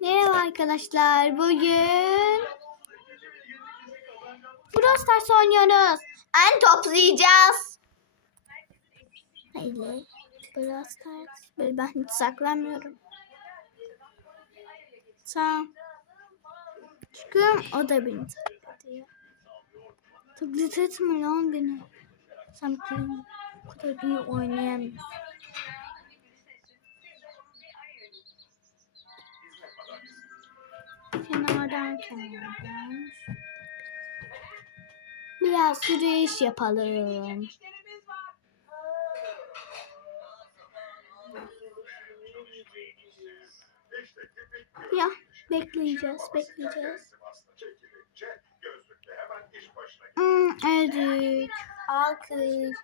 Merhaba arkadaşlar. Bugün Brawl Stars oynuyoruz. En toplayacağız. Haydi. Brawl Stars. Böyle ben hiç saklanmıyorum. Tamam. Çıkıyorum. O da beni taklit ediyor. Taklit etme lan beni. Sanki bu kadar iyi oynayamıyorum. Kenardan. Biraz sürüş yapalım. Ya bekleyeceğiz, bekleyeceğiz. Hmm, evet. Alkış.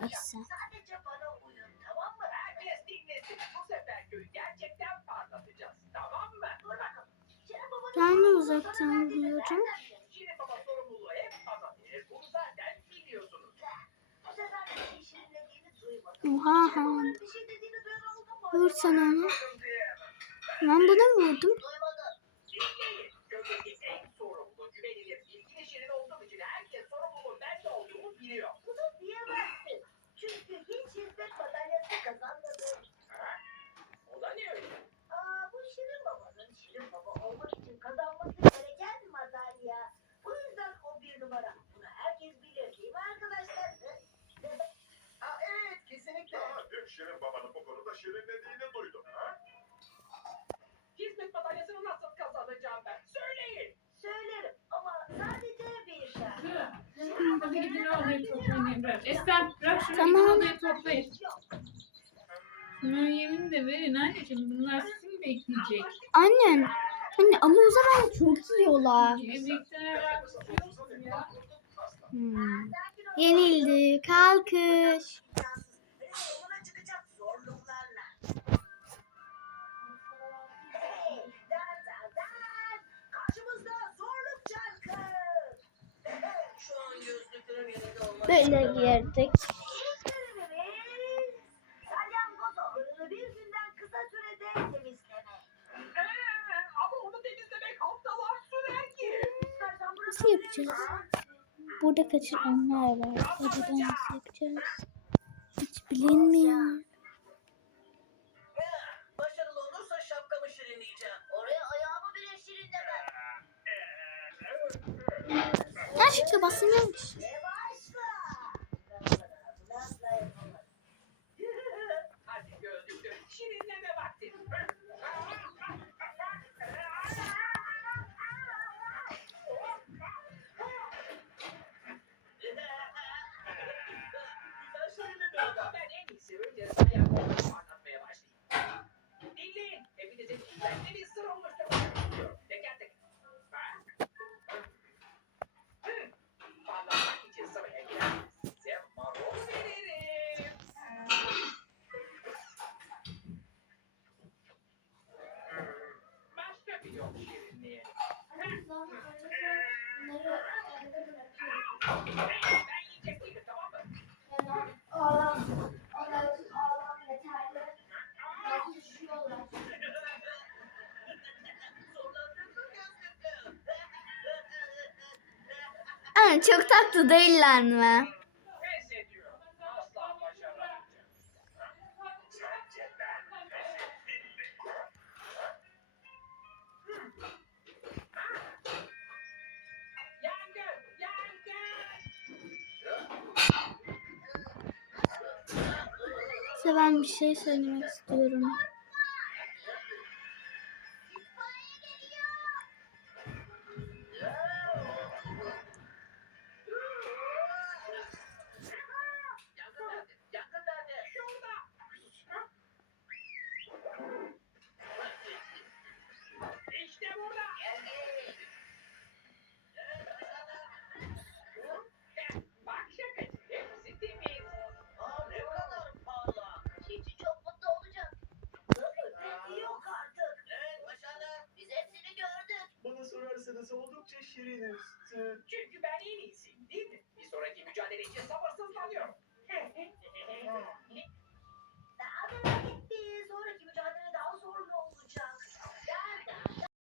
Neyse. Sadece bana uyun tamam mı? Herkes dinlesin. Bu sefer köyü gerçekten parlatacağız. Tamam mı? Dur bakalım. Şirin babanın Ben de uzaktan duyuyorum. Şirin baba sorumluluğu hep kazanır. Bunu zaten biliyorsunuz. Bu sefer bir şey şirinlediğini duymadım. Oha ha. Babanın bir dediğini duyan oldu mu? Vur sen onu. Ben buna mı vurdum? Duymadım. Dinleyin. Köydeki en sorumlu, güvenilir, bilgili şirin olduğum için herkes sorumluluğun bende olduğumu biliyor. Bunu diyemezsin. Çünkü hiç hizmet madalyası kazanmadım. O da ne öyle? Aa, bu Şirin Baba'nın Şirin Baba olmak için kazanması gereken madalya. Bu yüzden o bir numara. Bunu herkes bilir değil mi arkadaşlar? Aa, evet, kesinlikle. Daha dün Şirin babanın bu konuda şirinlediğini duydum. Ha? Hizmet madalyasını nasıl kazanacağım ben? Söyleyin. Söylerim ama sadece bir şart. Hadi gidin odayı toplayın Emre. Esen bırak şunu Tamam. gidin odayı toplayın. Meryem'in de verin anneciğim. Bunlar sizi mi bekleyecek? Annem. Anne ama o zaman çok ya? Hmm. Yenildik. Alkış. Yoluna çıkacak yapacağız? Burada kaçıranlar var. Acaba nasıl yapacağız? Hiç bilinmiyor. Başarılı olursa şapkamı şirinleyeceğim. Oraya ayağımı bile şirinlemem. Gerçekten basılıyormuş. Anne çok tatlı değiller mi? Size ben bir şey söylemek istiyorum. Oldukça şiriniz. Çünkü ben